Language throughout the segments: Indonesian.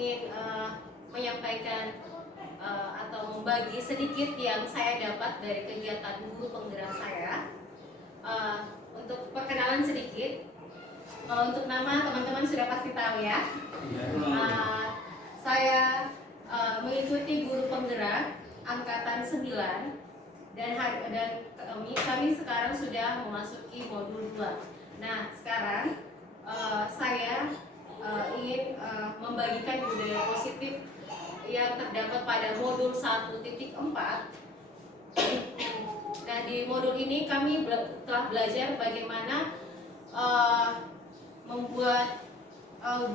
ingin menyampaikan atau membagi sedikit yang saya dapat dari kegiatan guru penggerak saya. Untuk perkenalan sedikit, untuk nama teman-teman sudah pasti tahu ya. Saya mengikuti guru penggerak angkatan 9 dan kami sekarang sudah memasuki modul 2. Nah, sekarang saya ingin membagikan budaya positif yang terdapat pada modul 1.4. Nah, di modul ini kami telah belajar bagaimana membuat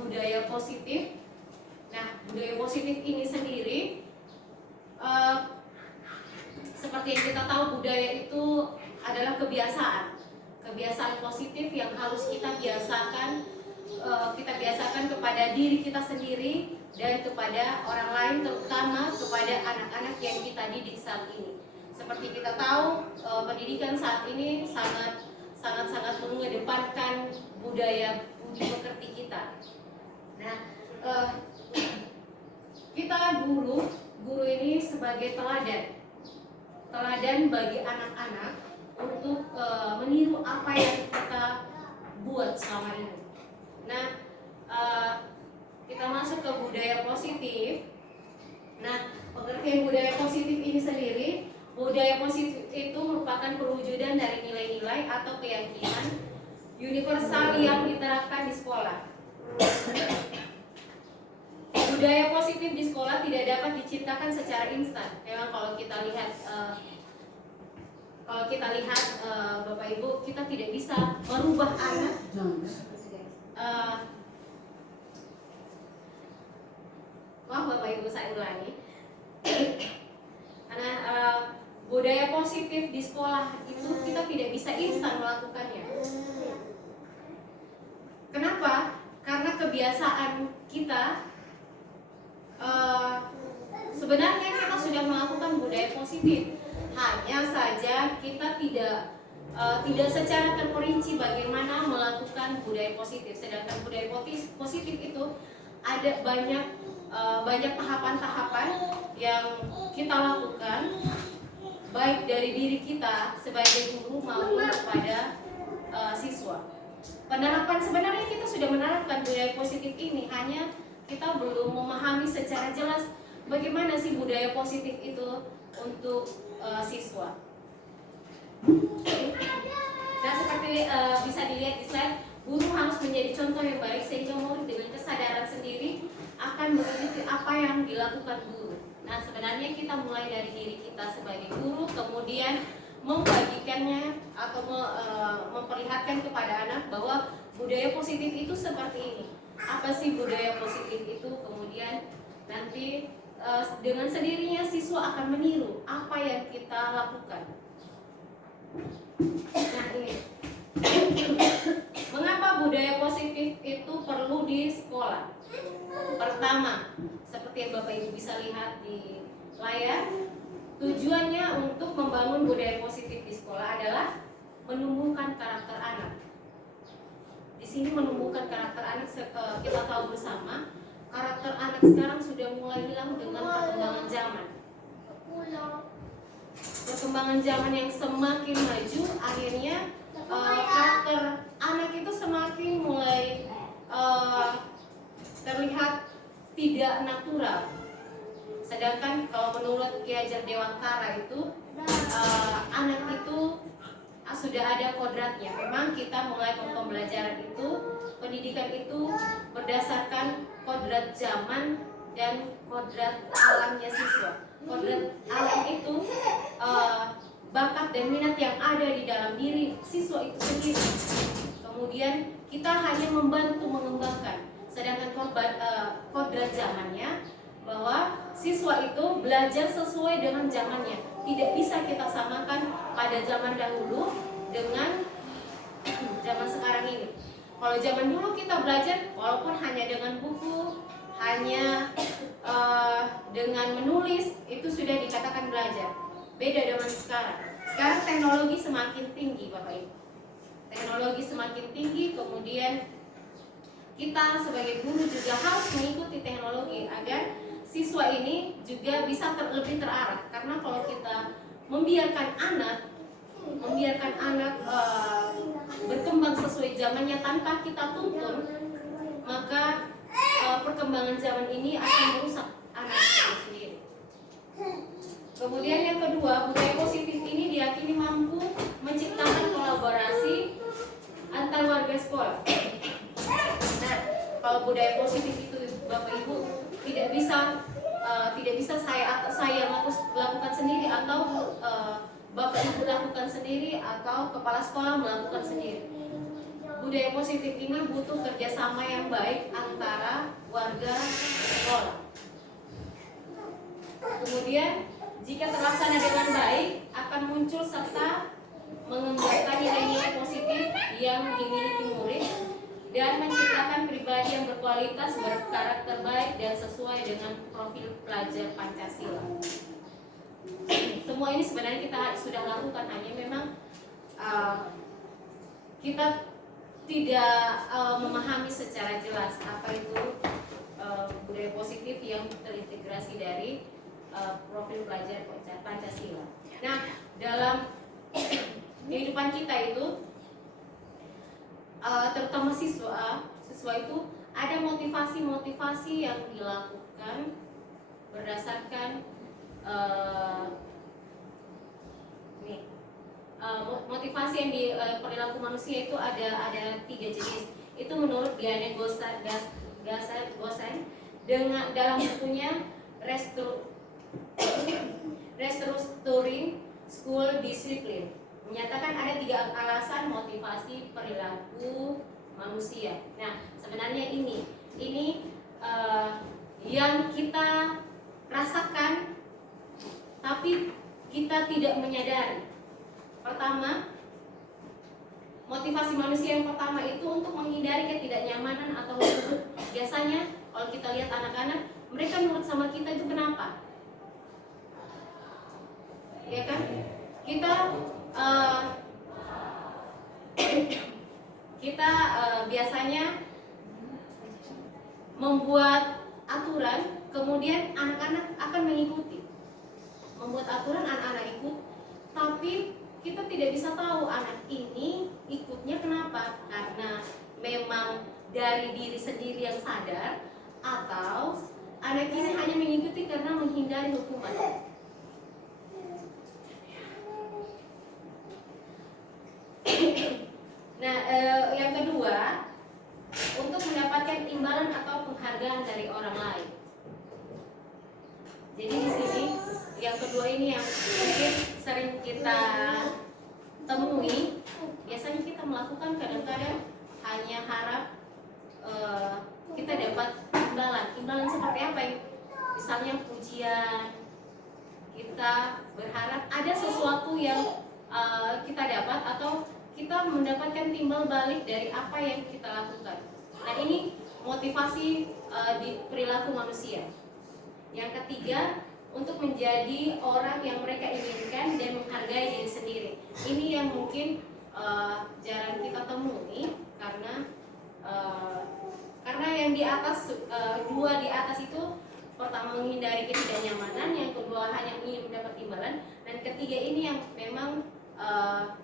budaya positif. Nah, budaya positif ini sendiri seperti yang kita tahu, budaya itu adalah kebiasaan positif yang harus kita biasakan kepada diri kita sendiri dan kepada orang lain, terutama kepada anak-anak yang kita didik saat ini. Seperti kita tahu, pendidikan saat ini sangat mengedepankan budaya budi pekerti kita. Nah, kita guru ini sebagai teladan bagi anak-anak untuk meniru apa yang kita buat selama ini. Nah, kita masuk ke budaya positif. Nah, pengertian budaya positif ini sendiri, budaya positif itu merupakan perwujudan dari nilai-nilai atau keyakinan universal yang diterapkan di sekolah. Budaya positif di sekolah tidak dapat diciptakan secara instan. Memang kalau kita lihat Bapak Ibu, kita tidak bisa merubah anak. Maaf Bapak Ibu, saya ulangi. Karena budaya positif di sekolah itu kita tidak bisa instan melakukannya. Kenapa? Karena kebiasaan kita. Sebenarnya kita sudah melakukan budaya positif, hanya saja kita tidak secara terperinci bagaimana melakukan budaya positif. Sedangkan budaya positif itu ada banyak tahapan-tahapan yang kita lakukan, baik dari diri kita sebagai guru maupun kepada siswa. Penerapan, sebenarnya kita sudah menerapkan budaya positif ini, hanya kita belum memahami secara jelas bagaimana sih budaya positif itu untuk siswa. Nah, seperti bisa dilihat di slide, guru harus menjadi contoh yang baik sehingga murid dengan kesadaran sendiri akan mengikuti apa yang dilakukan guru. Nah, sebenarnya kita mulai dari diri kita sebagai guru, kemudian membagikannya atau memperlihatkan kepada anak bahwa budaya positif itu seperti ini. Apa sih budaya positif itu? Kemudian nanti dengan sendirinya siswa akan meniru apa yang kita lakukan. Nah, ini mengapa budaya positif itu perlu di sekolah? Pertama, seperti yang Bapak Ibu bisa lihat di layar, tujuannya untuk membangun budaya positif di sekolah adalah menumbuhkan karakter anak. Di sini menumbuhkan karakter anak, kita tahu bersama karakter anak sekarang sudah mulai hilang dengan perkembangan zaman. Perkembangan zaman yang semakin maju, akhirnya karakter anak itu semakin mulai terlihat tidak natural. Sedangkan kalau menurut Ki Hajar Dewantara itu anak itu sudah ada kodratnya. Memang kita mulai pembelajaran itu, pendidikan itu berdasarkan kodrat zaman dan kodrat alamnya siswa. Kodrat alam itu bakat dan minat yang ada di dalam diri siswa itu sendiri. Kemudian kita hanya membantu mengembangkan. Sedangkan kodrat zamannya bahwa siswa itu belajar sesuai dengan zamannya. Tidak bisa kita samakan pada zaman dahulu dengan zaman sekarang ini. Kalau zaman dulu kita belajar walaupun hanya dengan buku, hanya dengan menulis, itu sudah dikatakan belajar. Beda dengan sekarang. Sekarang teknologi semakin tinggi, Bapak Ibu. Teknologi semakin tinggi, kemudian kita sebagai guru juga harus mengikuti teknologi agar siswa ini juga bisa lebih terarah. Karena kalau kita membiarkan anak berkembang sesuai zamannya tanpa kita tuntun, maka perkembangan zaman ini akan merusak anak itu sendiri. Kemudian yang kedua, budaya positif ini diyakini mampu menciptakan kolaborasi antar warga sekolah. Nah, kalau budaya positif itu Bapak Ibu tidak bisa saya lakukan sendiri, atau Bapak Ibu lakukan sendiri, atau kepala sekolah melakukan sendiri. Budaya positif ini butuh kerjasama yang baik antara warga sekolah. Kemudian jika terlaksana dengan baik akan muncul serta mengembangkan nilai-nilai positif yang dimiliki murid dan menciptakan pribadi yang berkualitas, berkarakter baik dan sesuai dengan profil pelajar Pancasila. Semua ini sebenarnya kita sudah lakukan, hanya memang kita tidak memahami secara jelas apa itu budaya positif yang terintegrasi dari profil pelajar Pancasila. Nah, dalam kehidupan kita itu, terutama siswa itu ada motivasi yang dilakukan berdasarkan motivasi yang di perilaku manusia itu ada 3 jenis. Itu menurut Diane Gossen dengan dalam bukunya Restructuring School Discipline, menyatakan ada 3 alasan motivasi perilaku manusia. Nah, sebenarnya ini yang kita rasakan tapi kita tidak menyadari. Pertama, motivasi manusia yang pertama itu untuk menghindari ketidaknyamanan atau ribut. Biasanya kalau kita lihat anak-anak, mereka nurut sama kita itu kenapa? Ya kan? Kita biasanya membuat aturan, kemudian anak-anak akan mengikuti. Membuat aturan, anak-anak ikut, tapi kita tidak bisa tahu anak ini ikutnya kenapa, karena memang dari diri sendiri yang sadar, atau anak ini hanya mengikuti karena menghindari hukuman. Nah, yang kedua, untuk mendapatkan imbalan atau penghargaan dari orang lain. Jadi di sini yang kedua ini yang mungkin sering kita temui. Biasanya kita melakukan kadang-kadang hanya harap kita dapat imbalan. Imbalan seperti apa? Misalnya pujian. Kita berharap ada sesuatu yang kita dapat, atau kita mendapatkan timbal balik dari apa yang kita lakukan. Nah, ini motivasi di perilaku manusia. Yang ketiga, untuk menjadi orang yang mereka inginkan dan menghargai diri sendiri. Ini yang mungkin jarang kita temui, karena yang di atas, dua di atas itu, pertama menghindari ketidaknyamanan, yang kedua hanya ingin mendapat imbalan, dan ketiga ini yang memang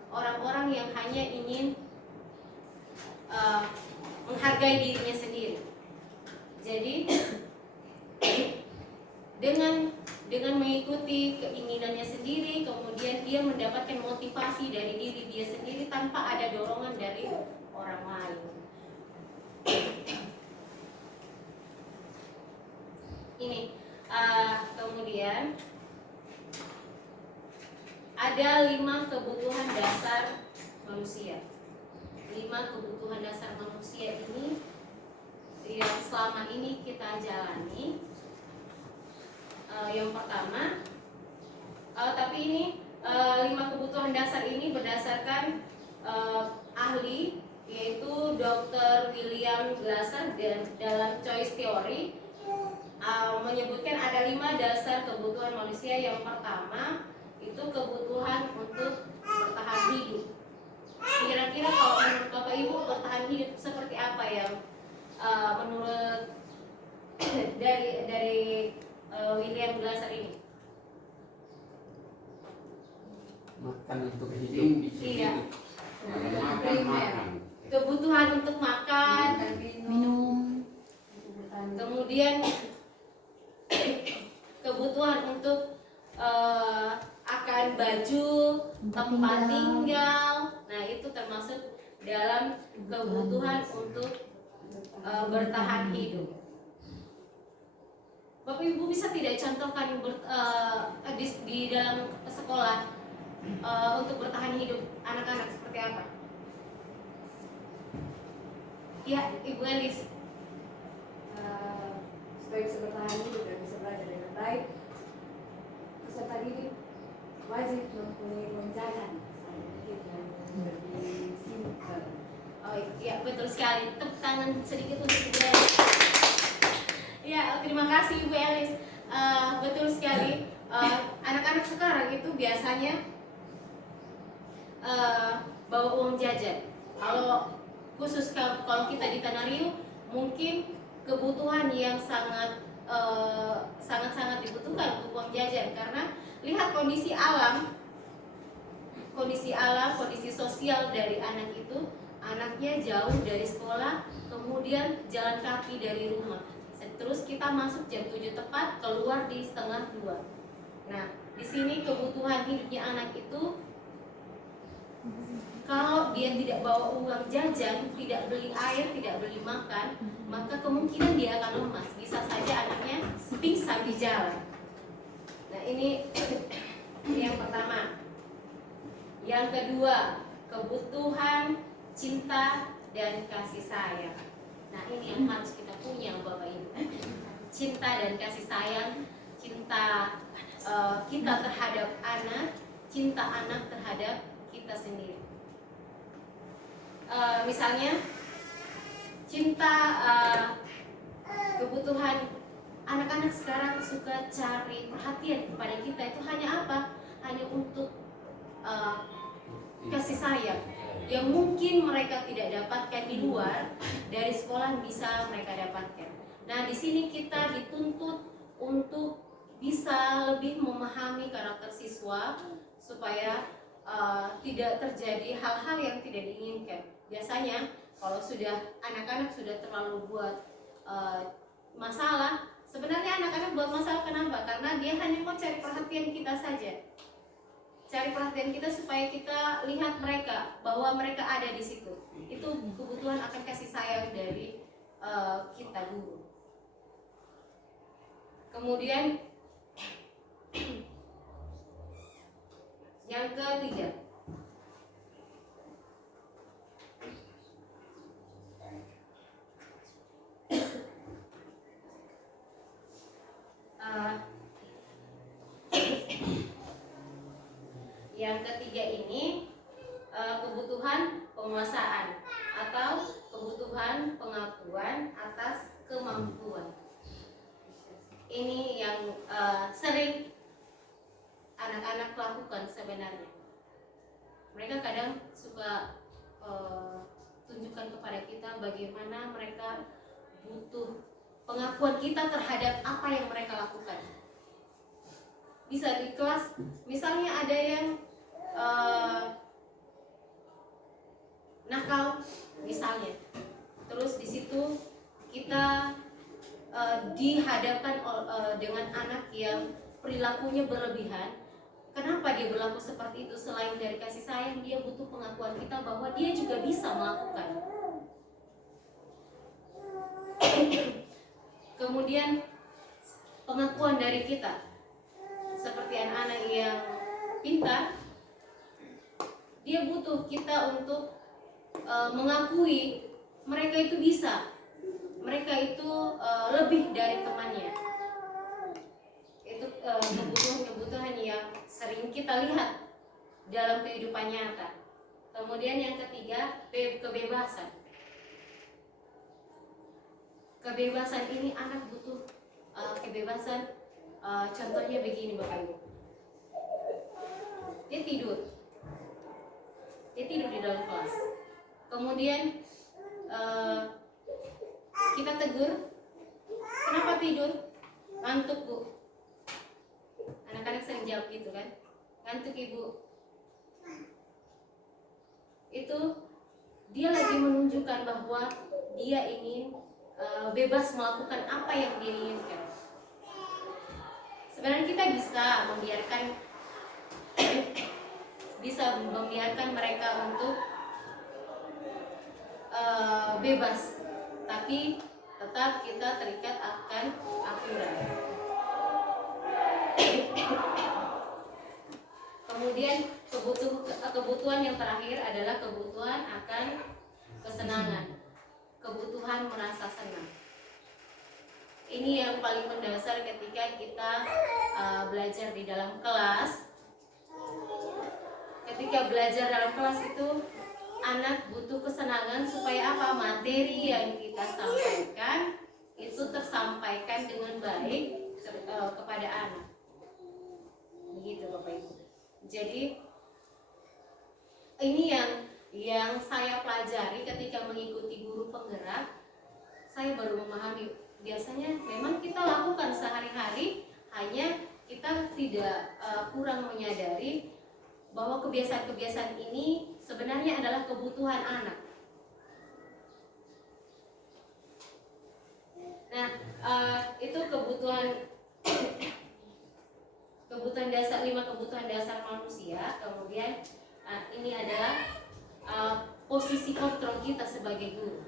orang-orang yang hanya ingin menghargai dirinya sendiri. Jadi dengan mengikuti keinginannya sendiri, kemudian dia mendapatkan motivasi dari diri dia sendiri tanpa ada dorongan dari orang lain. Ini kemudian ada 5 kebutuhan dasar manusia. 5 kebutuhan dasar manusia ini yang selama ini kita jalani. Yang pertama, tapi ini 5 kebutuhan dasar ini berdasarkan ahli, yaitu Dr. William Glasser dalam Choice Theory, menyebutkan ada 5 dasar kebutuhan manusia. Yang pertama itu kebutuhan untuk bertahan hidup. Kira-kira kalau menurut Bapak Ibu bertahan hidup seperti apa yang menurut dari William Glasser ini? Makan untuk hidup. Iya. Makan. Kebutuhan untuk makan, minum, kemudian kebutuhan untuk akan baju, tempat tinggal. Nah, itu termasuk dalam kebutuhan untuk bertahan hidup. Bapak Ibu bisa tidak contohkan di dalam sekolah untuk bertahan hidup anak-anak seperti apa? Ya, Ibu Elis. Supaya bisa bertahan hidup dan bisa belajar dengan baik, peserta didik wajib mempunyai uang jajan. Lebih simpel. Oh iya, betul sekali. Tepuk tangan sedikit untuk Ibu Elis. Ya, terima kasih Ibu Elis. Betul sekali. Anak-anak sekarang itu biasanya bawa uang jajan. Kalau khusus kalau kita di Tanah Riau, mungkin kebutuhan yang sangat-sangat dibutuhkan untuk uang jajan, karena lihat kondisi alam, kondisi sosial dari anak itu, anaknya jauh dari sekolah, kemudian jalan kaki dari rumah. Terus kita masuk jam 7 tepat, keluar di setengah 2. Nah, di sini kebutuhan hidupnya anak itu, kalau dia tidak bawa uang jajan, tidak beli air, tidak beli makan, maka kemungkinan dia akan lemas. Bisa saja anaknya pingsan di jalan. Nah, ini yang pertama. Yang kedua, kebutuhan cinta dan kasih sayang. Nah, ini yang harus kita punya, Bapak Ibu. Cinta dan kasih sayang, cinta kita terhadap anak, cinta anak terhadap kita sendiri. Misalnya cinta, kebutuhan anak-anak sekarang suka cari perhatian kepada kita itu hanya apa? Hanya untuk kasih sayang yang mungkin mereka tidak dapatkan di luar, dari sekolah bisa mereka dapatkan. Nah, di sini kita dituntut untuk bisa lebih memahami karakter siswa supaya tidak terjadi hal-hal yang tidak diinginkan. Biasanya kalau sudah anak-anak sudah terlalu buat masalah, sebenarnya anak-anak buat masalah kenapa? Karena dia hanya mau cari perhatian kita saja. Cari perhatian kita supaya kita lihat mereka, bahwa mereka ada di situ. Itu kebutuhan akan kasih sayang dari kita guru. Kemudian yang ketiga, ini kebutuhan penguasaan atau kebutuhan pengakuan atas kemampuan. Ini yang sering anak-anak lakukan sebenarnya. Mereka kadang suka tunjukkan kepada kita bagaimana mereka butuh pengakuan kita terhadap apa yang mereka lakukan. Bisa di kelas, misalnya ada yang nakal, misalnya. Terus di situ kita dihadapkan dengan anak yang perilakunya berlebihan. Kenapa dia berlaku seperti itu? Selain dari kasih sayang, dia butuh pengakuan kita bahwa dia juga bisa melakukan. Kemudian pengakuan dari kita, seperti anak-anak yang pintar, dia butuh kita untuk mengakui mereka itu bisa, mereka itu lebih dari temannya. Itu kebutuhan-kebutuhan yang sering kita lihat dalam kehidupan nyata. Kemudian yang ketiga, kebebasan. Kebebasan ini anak butuh kebebasan. Contohnya begini Bapak Ibu, dia tidur di dalam kelas. Kemudian kita tegur, kenapa tidur? Ngantuk bu. Anak-anak sering jawab gitu kan, ngantuk ibu. Itu dia lagi menunjukkan bahwa dia ingin bebas melakukan apa yang dia inginkan. Sebenarnya kita bisa membiarkan mereka untuk bebas, tapi tetap kita terikat akan aturan. Kemudian kebutuhan yang terakhir adalah kebutuhan akan kesenangan, kebutuhan merasa senang. Ini yang paling mendasar ketika kita belajar di dalam kelas. Ketika belajar dalam kelas itu anak butuh kesenangan supaya apa? Materi yang kita sampaikan itu tersampaikan dengan baik kepada anak. Begitu Bapak Ibu. Jadi ini yang saya pelajari ketika mengikuti guru penggerak. Saya baru memahami, biasanya memang kita lakukan sehari-hari, hanya kita tidak kurang menyadari bahwa kebiasaan-kebiasaan ini sebenarnya adalah kebutuhan anak. Nah, itu kebutuhan dasar, 5 kebutuhan dasar manusia. Kemudian ini adalah posisi kontrol kita sebagai guru.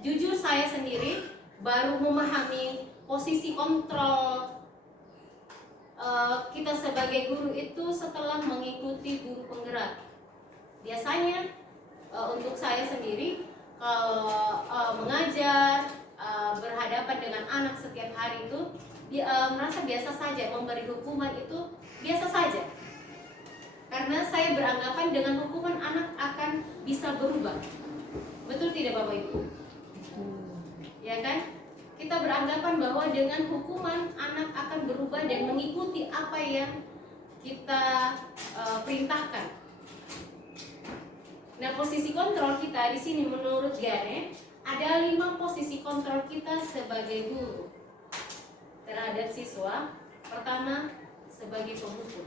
Jujur saya sendiri baru memahami posisi kontrol kita sebagai guru itu setelah mengikuti guru penggerak. Biasanya untuk saya sendiri kalau mengajar, berhadapan dengan anak setiap hari itu merasa biasa saja, memberi hukuman itu biasa saja. Karena saya beranggapan dengan hukuman anak akan bisa berubah. Betul tidak Bapak Ibu? Ya kan? Kita beranggapan bahwa dengan hukuman anak akan berubah dan mengikuti apa yang kita perintahkan. Nah, posisi kontrol kita di sini menurut Gane ada 5 posisi kontrol kita sebagai guru terhadap siswa. Pertama, sebagai penghukum.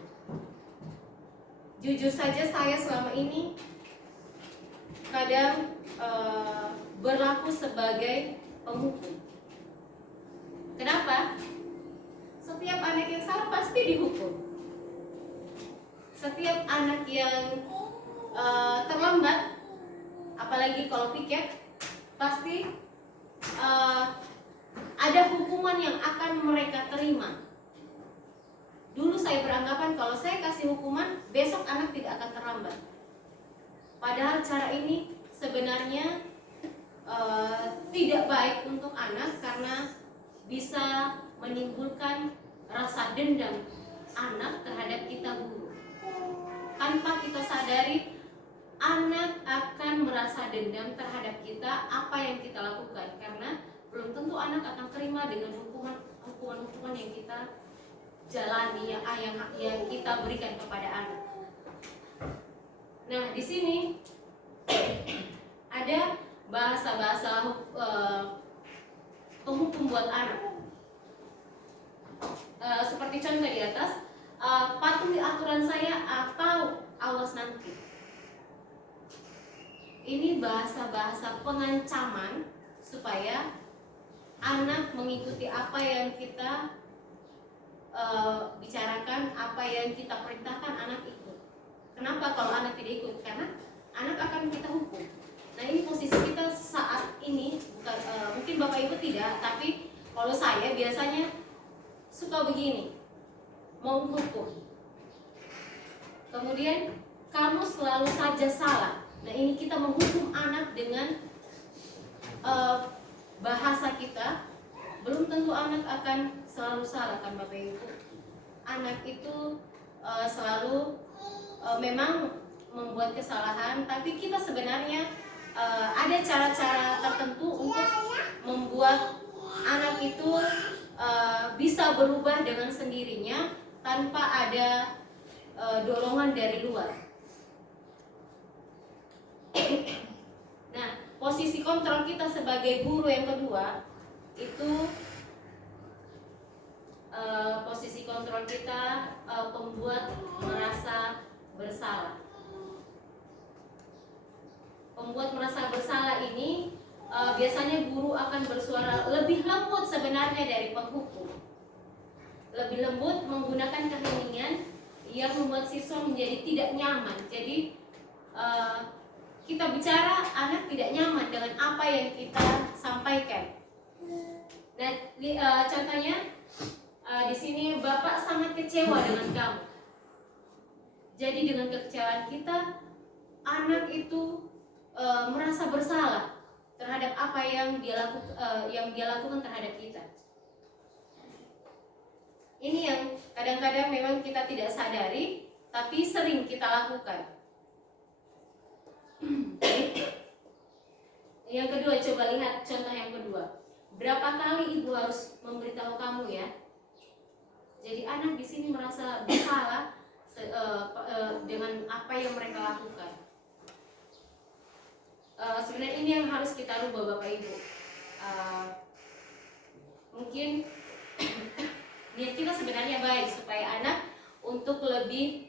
Jujur saja saya selama ini kadang berlaku sebagai penghukum. Kenapa? Setiap anak yang salah pasti dihukum. Setiap anak yang terlambat, apalagi kalau piket, pasti ada hukuman yang akan mereka terima. Dulu saya beranggapan kalau saya kasih hukuman, besok anak tidak akan terlambat. Padahal cara ini sebenarnya tidak baik untuk anak, karena bisa menimbulkan rasa dendam anak terhadap kita guru. Tanpa kita sadari, anak akan merasa dendam terhadap kita apa yang kita lakukan, karena belum tentu anak akan terima dengan hukuman yang kita jalani, yang kita berikan kepada anak. Nah, di sini ada bahasa-bahasa penghukum buat anak. Seperti contoh di atas, patuhi aturan saya atau awas nanti. Ini bahasa-bahasa pengancaman supaya anak mengikuti apa yang kita bicarakan, apa yang kita perintahkan, anak ikut. Kenapa kalau anak tidak ikut? Karena anak akan kita hukum. Nah, ini posisi kita saat ini, bukan mungkin Bapak Ibu tidak, tapi kalau saya biasanya suka begini, mau hukum. Kemudian kamu selalu saja salah. Nah, ini kita menghukum anak dengan bahasa kita. Belum tentu anak akan selalu salah kan Bapak Ibu. Anak itu selalu memang membuat kesalahan, tapi kita sebenarnya ada cara-cara tertentu untuk membuat anak itu bisa berubah dengan sendirinya tanpa ada dorongan dari luar. Nah, posisi kontrol kita sebagai guru yang kedua itu posisi kontrol kita pembuat merasa bersalah. Pembuat merasa bersalah ini biasanya guru akan bersuara lebih lembut sebenarnya dari penghukum. Lebih lembut, menggunakan keheningan yang membuat siswa menjadi tidak nyaman. Jadi kita bicara, anak tidak nyaman dengan apa yang kita sampaikan. Nah, contohnya di sini Bapak sangat kecewa dengan kamu. Jadi dengan kekecewaan kita, anak itu merasa bersalah terhadap apa yang dia lakukan terhadap kita. Ini yang kadang-kadang memang kita tidak sadari, tapi sering kita lakukan. Yang kedua, coba lihat contoh yang kedua. Berapa kali ibu harus memberitahu kamu ya? Jadi anak di sini merasa bersalah dengan apa yang mereka lakukan. Sebenarnya ini yang harus kita rubah Bapak Ibu. Mungkin niat kita sebenarnya baik supaya anak untuk lebih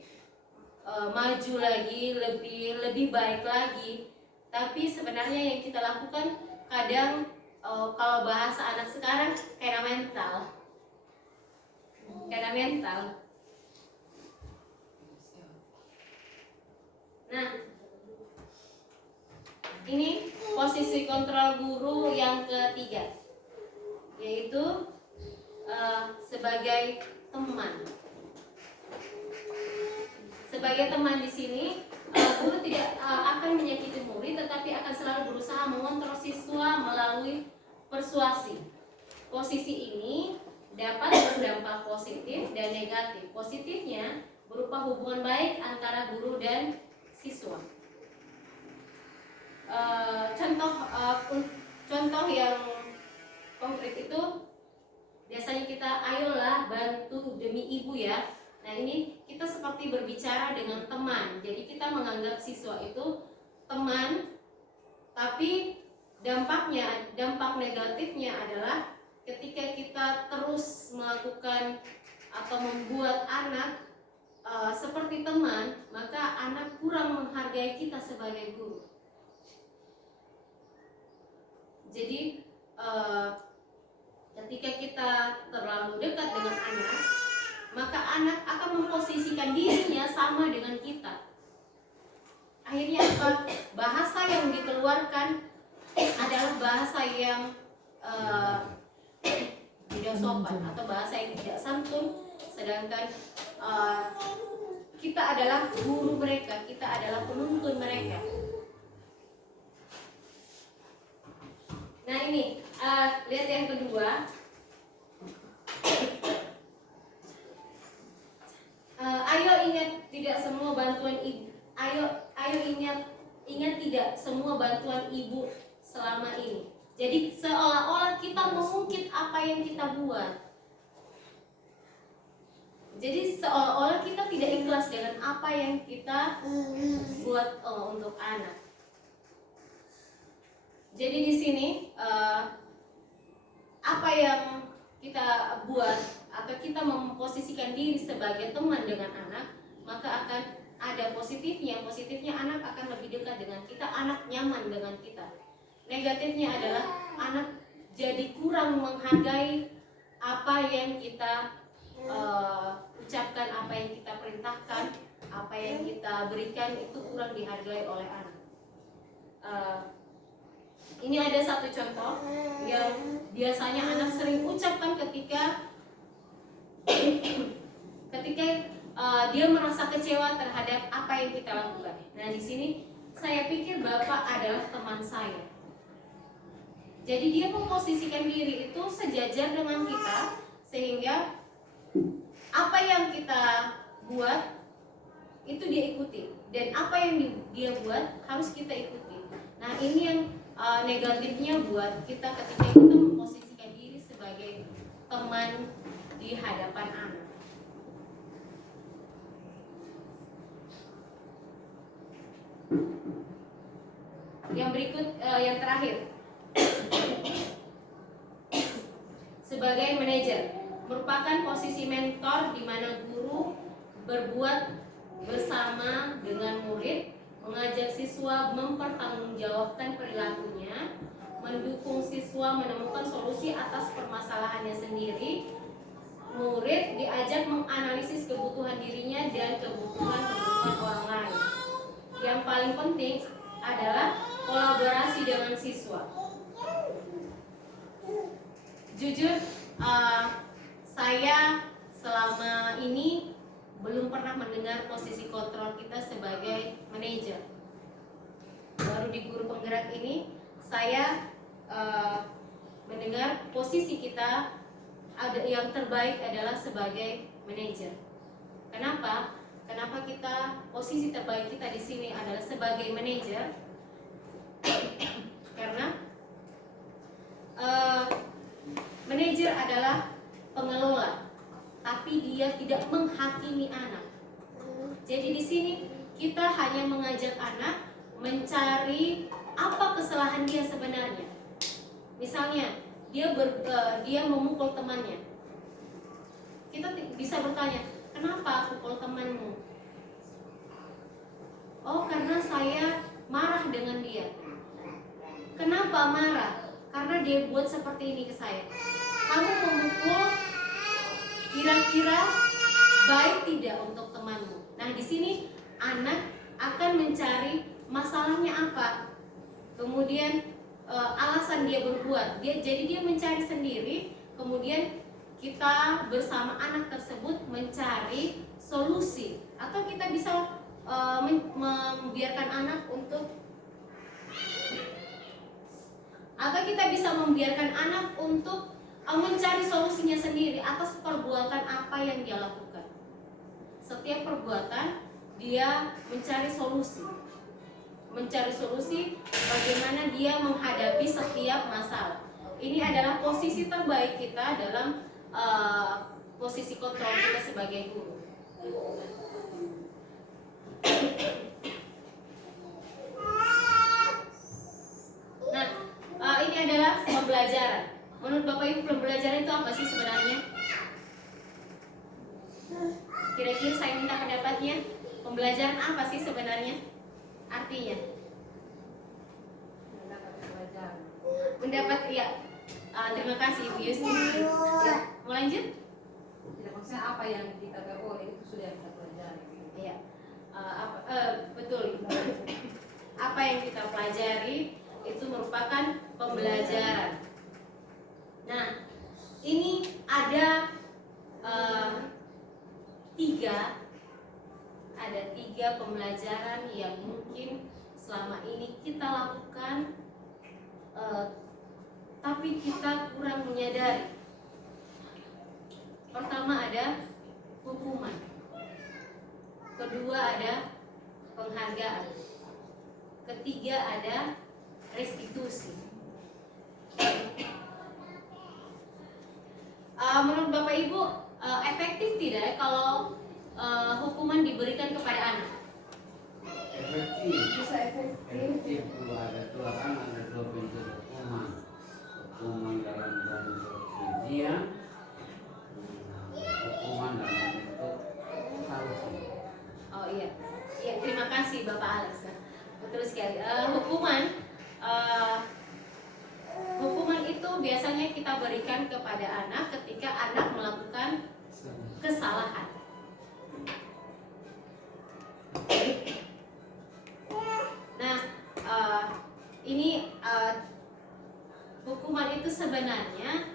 maju lagi, lebih baik lagi. Tapi sebenarnya yang kita lakukan kadang kalau bahasa anak sekarang kayak mental. Nah, ini posisi kontrol guru yang ketiga, yaitu sebagai teman. Sebagai teman di sini, guru tidak akan menyakiti murid, tetapi akan selalu berusaha mengontrol siswa melalui persuasi. Posisi ini dapat berdampak positif dan negatif. Positifnya berupa hubungan baik antara guru dan siswa. Contoh yang konkret itu biasanya kita ayolah bantu demi ibu ya. Nah ini kita seperti berbicara dengan teman. Jadi kita menganggap siswa itu teman, tapi dampak negatifnya adalah ketika kita terus melakukan atau membuat anak seperti teman, maka anak kurang menghargai kita sebagai guru. Jadi ketika kita terlalu dekat dengan anak, maka anak akan memposisikan dirinya sama dengan kita. Akhirnya apa? Bahasa yang dikeluarkan adalah bahasa yang tidak sopan atau bahasa yang tidak santun, sedangkan kita adalah guru mereka, kita adalah penuntun mereka. Nah ini lihat yang kedua. Ayo ingat tidak semua bantuan ibu. Ayo ingat tidak semua bantuan ibu selama ini. Jadi seolah-olah kita mengungkit apa yang kita buat. Jadi seolah-olah kita tidak ikhlas dengan apa yang kita buat untuk anak. Jadi di sini apa yang kita buat atau kita memposisikan diri sebagai teman dengan anak, maka akan ada positifnya. Positifnya anak akan lebih dekat dengan kita, anak nyaman dengan kita. Negatifnya adalah anak jadi kurang menghargai apa yang kita ucapkan, apa yang kita perintahkan, apa yang kita berikan itu kurang dihargai oleh anak. Ini ada satu contoh yang biasanya anak sering ucapkan ketika dia merasa kecewa terhadap apa yang kita lakukan. Nah di sini saya pikir Bapak adalah teman saya. Jadi dia memposisikan diri itu sejajar dengan kita, sehingga apa yang kita buat itu dia ikuti, dan apa yang dia buat harus kita ikuti. Nah ini yang negatifnya buat kita ketika kita memposisikan diri sebagai teman di hadapan anak. Yang berikut, yang terakhir, sebagai manajer, merupakan posisi mentor di mana guru berbuat bersama dengan murid, mengajak siswa mempertanggungjawabkan perilakunya, mendukung siswa menemukan solusi atas permasalahannya sendiri. Murid diajak menganalisis kebutuhan dirinya dan kebutuhan orang lain. Yang paling penting adalah kolaborasi dengan siswa. Jujur, saya selama ini belum pernah mendengar posisi kontrol kita sebagai manajer. Baru di guru penggerak ini saya mendengar posisi kita ada yang terbaik adalah sebagai manajer. Kenapa? Kenapa kita posisi terbaik kita di sini adalah sebagai manajer? Karena manajer adalah pengelola, tapi dia tidak menghakimi anak. Jadi di sini kita hanya mengajak anak mencari apa kesalahan dia sebenarnya. Misalnya dia memukul temannya, kita bisa bertanya, kenapa pukul temanmu? Oh, karena saya marah dengan dia. Kenapa marah? Karena dia buat seperti ini ke saya. Kamu memukul kira-kira baik tidak untuk temanmu? Nah, di sini anak akan mencari masalahnya apa, kemudian alasan dia berbuat. Jadi dia mencari sendiri, kemudian kita bersama anak tersebut mencari solusi, atau kita bisa membiarkan anak untuk mencari solusinya sendiri atas perbuatan apa yang dia lakukan. Setiap perbuatan dia mencari solusi bagaimana dia menghadapi setiap masalah. Ini adalah posisi terbaik kita dalam posisi kontrol kita sebagai guru. Nah, ini adalah pembelajaran. Menurut Bapak Ibu, pembelajaran itu apa sih sebenarnya? Kira-kira saya minta pendapatnya. Pembelajaran apa sih sebenarnya? Artinya mendapat, ya. Terima kasih Ibu Yusti. Ya, mau lanjut? Tidak, maksudnya apa yang kita tahu itu sudah kita pelajari. Iya. Betul. Apa yang kita pelajari itu merupakan pembelajaran. Nah, ini ada tiga pembelajaran yang mungkin selama ini kita lakukan, tapi kita kurang menyadari. Pertama ada hukuman, kedua ada penghargaan, ketiga ada restitusi. Menurut Bapak Ibu, efektif tidak kalau hukuman diberikan kepada anak? Efektif. Bisa efektif. Efektif itu ada dua bentuk hukuman. Hukuman dalam bentuk ujian, hukuman dalam bentuk sanksi. Oh iya, terima kasih Bapak Alex. Betul sekali. Hukuman itu biasanya kita berikan kepada anak ketika anak melakukan kesalahan. Nah, ini hukuman itu sebenarnya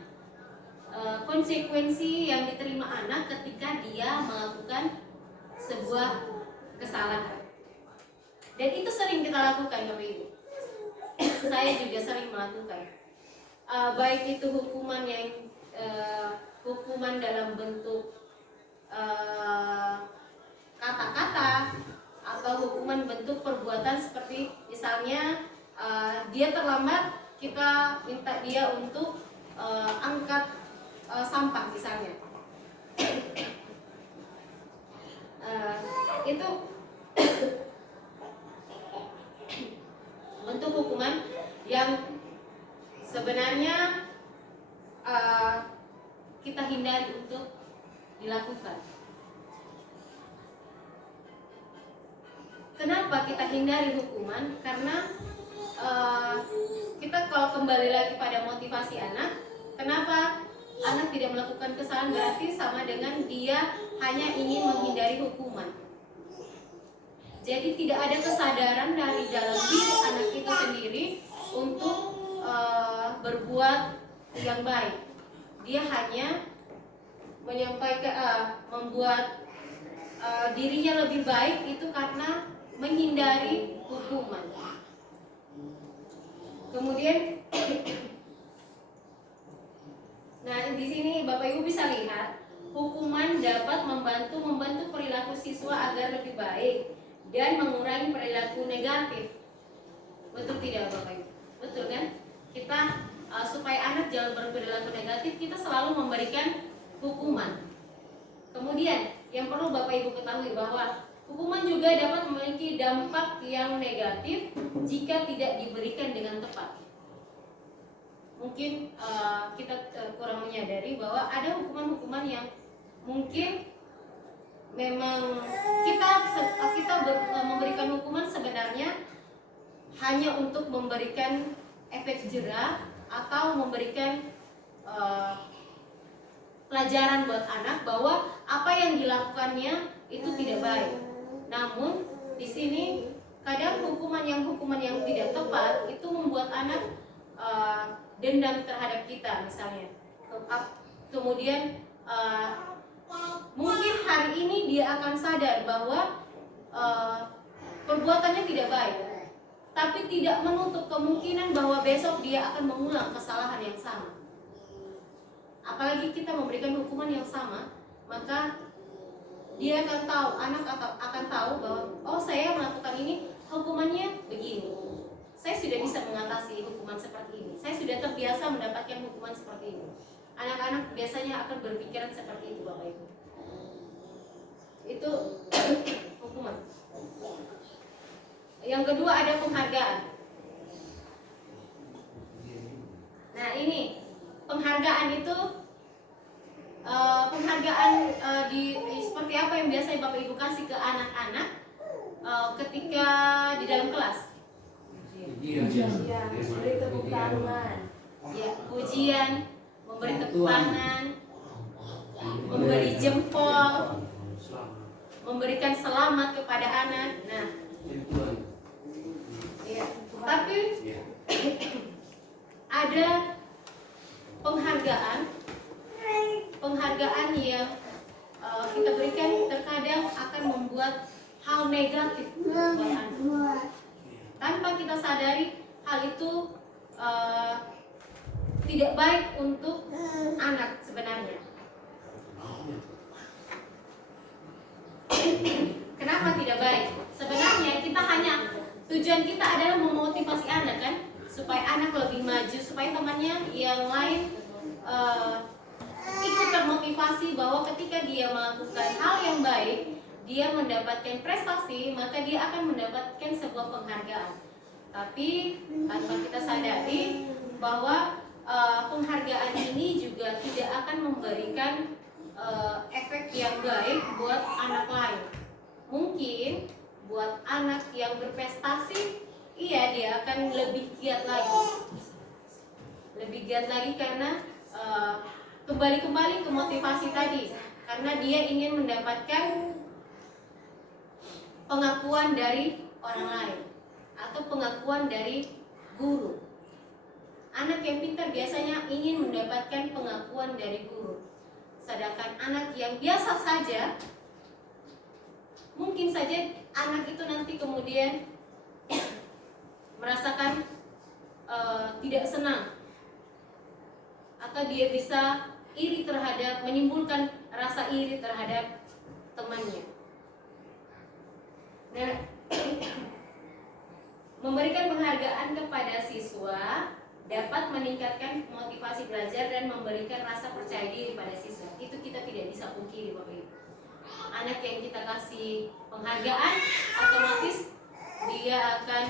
konsekuensi yang diterima anak ketika dia melakukan sebuah kesalahan. Dan itu sering kita lakukan, Bapak Ibu. Saya juga sering melakukan. Baik itu hukuman yang hukuman dalam bentuk kata-kata, atau hukuman bentuk perbuatan, seperti misalnya dia terlambat, kita minta dia untuk angkat sampah misalnya. Itu bentuk hukuman sebaiknya kita hindari untuk dilakukan. Kenapa kita hindari hukuman? Karena kita kalau kembali lagi pada motivasi anak, kenapa anak tidak melakukan kesalahan, berarti sama dengan dia hanya ingin menghindari hukuman. Jadi tidak ada kesadaran dari dalam diri anak itu sendiri untuk berbuat yang baik. Dia hanya menyampaikan membuat dirinya lebih baik itu karena menghindari hukuman. Kemudian, nah di sini Bapak Ibu bisa lihat hukuman dapat membantu perilaku siswa agar lebih baik dan mengurangi perilaku negatif. Betul tidak Bapak Ibu? Betul kan? Kita supaya anak jangan berperilaku negatif, kita selalu memberikan hukuman. Kemudian yang perlu Bapak Ibu ketahui bahwa hukuman juga dapat memiliki dampak yang negatif jika tidak diberikan dengan tepat. Mungkin kita kurang menyadari bahwa ada hukuman-hukuman yang mungkin memang kita memberikan hukuman sebenarnya hanya untuk memberikan efek jera atau memberikan pelajaran buat anak bahwa apa yang dilakukannya itu tidak baik. Namun di sini kadang hukuman yang tidak tepat itu membuat anak dendam terhadap kita misalnya. Kemudian mungkin hari ini dia akan sadar bahwa perbuatannya tidak baik, tapi tidak menutup kemungkinan bahwa besok dia akan mengulang kesalahan yang sama. Apalagi kita memberikan hukuman yang sama, maka dia akan tahu, anak akan tahu bahwa oh saya melakukan ini hukumannya begini. Saya sudah bisa mengatasi hukuman seperti ini. Saya sudah terbiasa mendapatkan hukuman seperti ini. Anak-anak biasanya akan berpikiran seperti itu Bapak Ibu. Itu hukuman. Yang kedua ada penghargaan. Nah ini penghargaan itu seperti apa yang biasa Bapak Ibu kasih ke anak-anak ketika di dalam kelas? Beri tepuk tangan. Ya, pujian, memberi tepuk tangan, memberi jempol, memberikan selamat kepada anak. Nah, ya. Tapi ada penghargaan yang kita berikan terkadang akan membuat hal negatif buat anak. Tanpa kita sadari hal itu tidak baik untuk anak sebenarnya. Kenapa tidak baik? Sebenarnya tujuan kita adalah memotivasi anak kan, supaya anak lebih maju, supaya temannya yang lain ikut termotivasi bahwa ketika dia melakukan hal yang baik, dia mendapatkan prestasi, maka dia akan mendapatkan sebuah penghargaan. Tapi tanpa kita sadari bahwa penghargaan ini juga tidak akan memberikan efek yang baik buat anak lain. Mungkin buat anak yang berprestasi, iya dia akan lebih giat lagi karena kembali ke motivasi tadi, karena dia ingin mendapatkan pengakuan dari orang lain atau pengakuan dari guru. Anak yang pintar biasanya ingin mendapatkan pengakuan dari guru. Sedangkan anak yang biasa saja, mungkin saja anak itu nanti kemudian merasakan tidak senang, atau dia bisa menimbulkan rasa iri terhadap temannya. Nah, memberikan penghargaan kepada siswa dapat meningkatkan motivasi belajar dan memberikan rasa percaya diri pada siswa. Itu kita tidak bisa pungkiri Bapak Ibu. Anak yang kita kasih penghargaan, otomatis dia akan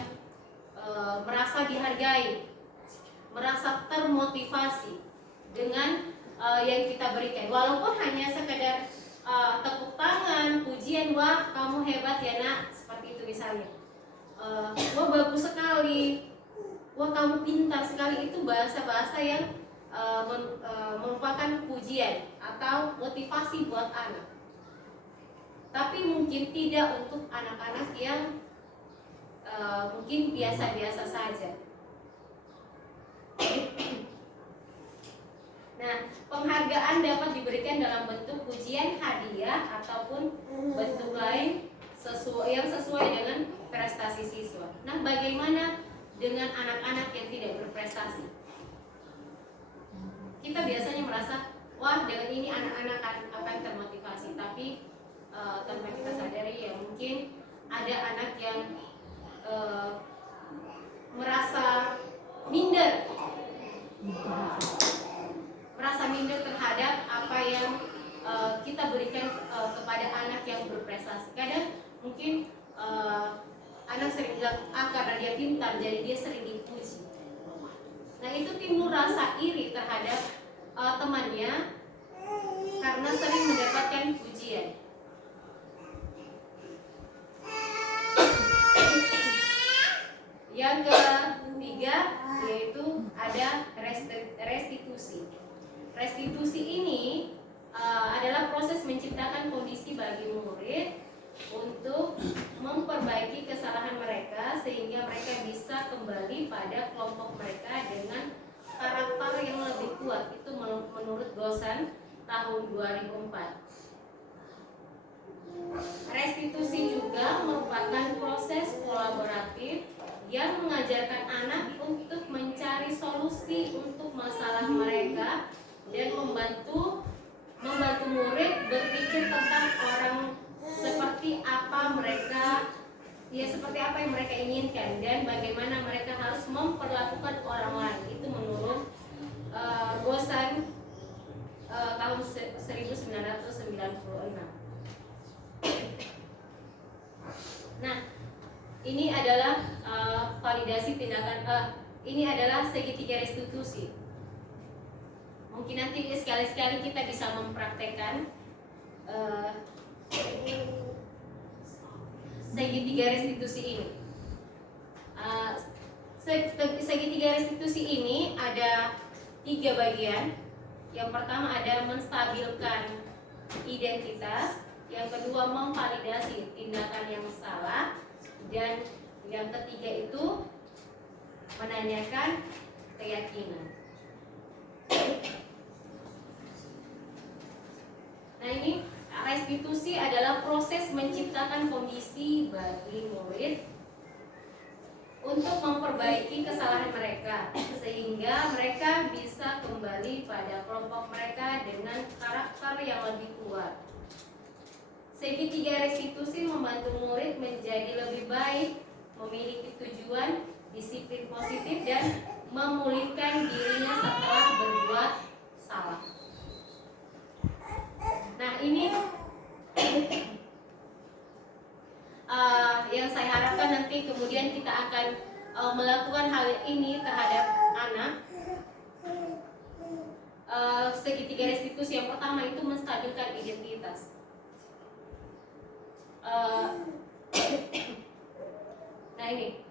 merasa dihargai, merasa termotivasi dengan yang kita berikan, walaupun hanya sekedar tepuk tangan, pujian, wah kamu hebat ya nak, seperti itu misalnya. Wah bagus sekali, wah kamu pintar sekali, itu bahasa-bahasa yang merupakan pujian atau motivasi buat anak. Tapi mungkin tidak untuk anak-anak yang mungkin biasa-biasa saja. Nah, penghargaan dapat diberikan dalam bentuk pujian, hadiah, ataupun bentuk lain yang sesuai dengan prestasi siswa. Nah, bagaimana dengan anak-anak yang tidak berprestasi? Kita biasanya merasa, wah dengan ini anak-anak akan termotivasi, tapi tanpa kita sadari ya mungkin ada anak yang merasa minder terhadap apa yang kita berikan kepada anak yang berprestasi. Kadang mungkin anak sering bilang, karena dia pintar jadi dia sering dipuji. Nah itu timbul rasa iri terhadap temannya karena sering mendapatkan pujian. Yang ketiga yaitu ada restitusi. Restitusi ini adalah proses menciptakan kondisi bagi murid untuk memperbaiki kesalahan mereka sehingga mereka bisa kembali pada kelompok mereka dengan karakter yang lebih kuat. Itu menurut Gosan tahun 2004. Restitusi juga merupakan proses kolaboratif yang mengajarkan anak untuk mencari solusi untuk masalah mereka dan membantu murid berpikir tentang orang seperti apa yang mereka inginkan dan bagaimana mereka harus memperlakukan orang lain. Itu menurut Gosan tahun 1996. Nah, ini adalah validasi tindakan. Ini adalah segitiga restitusi. Mungkin nanti sekali-sekali kita bisa mempraktekkan segitiga restitusi ini. Segitiga restitusi ini ada 3 bagian. Yang pertama ada menstabilkan identitas, yang kedua memvalidasi tindakan yang salah, dan yang ketiga itu menanyakan keyakinan. Nah ini restitusi adalah proses menciptakan kondisi bagi murid untuk memperbaiki kesalahan mereka sehingga mereka bisa kembali pada kelompok mereka dengan karakter yang lebih kuat. Segitiga restitusi membantu murid menjadi lebih baik, memiliki tujuan, disiplin positif, dan memulihkan dirinya setelah berbuat salah. Nah ini yang saya harapkan nanti kemudian kita akan melakukan hal ini terhadap anak. Segitiga restitusi yang pertama itu menstabilkan identitas. Nah ini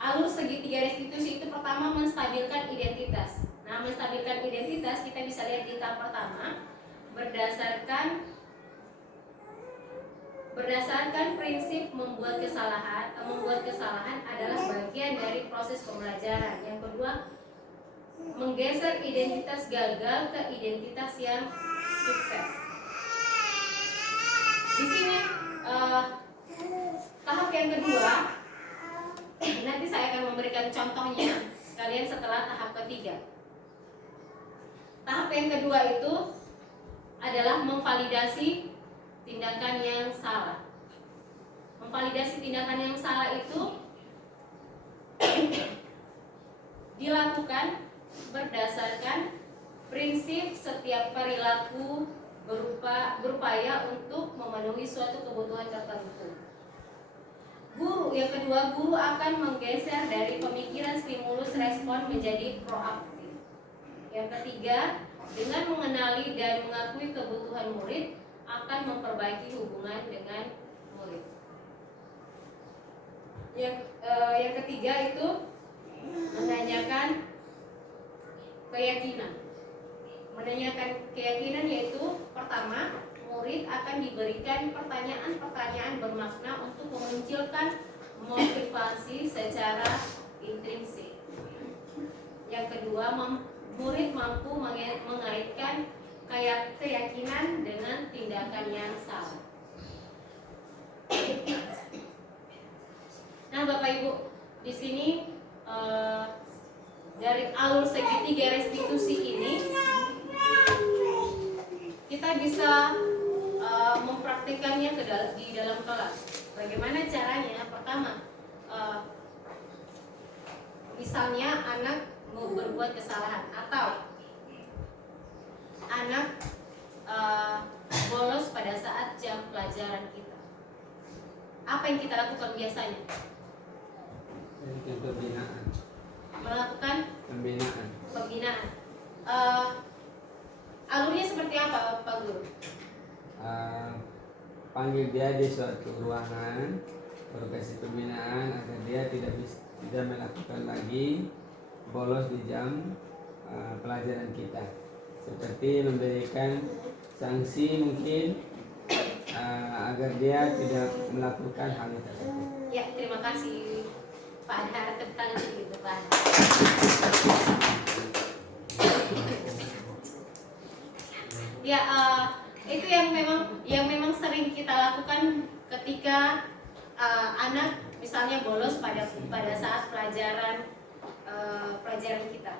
alur segitiga restitusi itu pertama menstabilkan identitas. Nah menstabilkan identitas kita bisa lihat di tahap pertama berdasarkan prinsip membuat kesalahan adalah bagian dari proses pembelajaran. Yang kedua, menggeser identitas gagal ke identitas yang sukses. Di sini tahap yang kedua, nanti saya akan memberikan contohnya sekalian setelah tahap ketiga. Tahap yang kedua itu adalah memvalidasi tindakan yang salah. Memvalidasi tindakan yang salah itu dilakukan berdasarkan prinsip setiap perilaku berupaya untuk memenuhi suatu kebutuhan tertentu. Yang kedua, guru akan menggeser dari pemikiran stimulus respon menjadi proaktif. Yang ketiga, dengan mengenali dan mengakui kebutuhan murid akan memperbaiki hubungan dengan murid. Yang ketiga itu menanyakan keyakinan. Menanyakan keyakinan yaitu pertama, murid akan diberikan pertanyaan-pertanyaan bermakna untuk memunculkan motivasi secara intrinsik. Yang kedua, murid mampu mengaitkan keyakinan dengan tindakan yang salah. Nah, Bapak Ibu, di sini dari alur segitiga restitusi ini kita bisa mempraktikannya di dalam kelas. Bagaimana caranya? Pertama, misalnya anak mau berbuat kesalahan atau anak bolos pada saat jam pelajaran kita. Apa yang kita lakukan biasanya? Pembinaan. Melakukan Pembinaan. Alurnya seperti apa, Pak Guru? Panggil dia di suatu ruangan, baru kasih pembinaan agar dia tidak melakukan lagi bolos di jam pelajaran kita. Seperti memberikan sanksi mungkin agar dia tidak melakukan hal tersebut. Ya, terima kasih Pak Adhar, tepuk tangan sedikit Pak. Ya, itu yang memang sering kita lakukan ketika anak misalnya bolos pada saat pelajaran kita.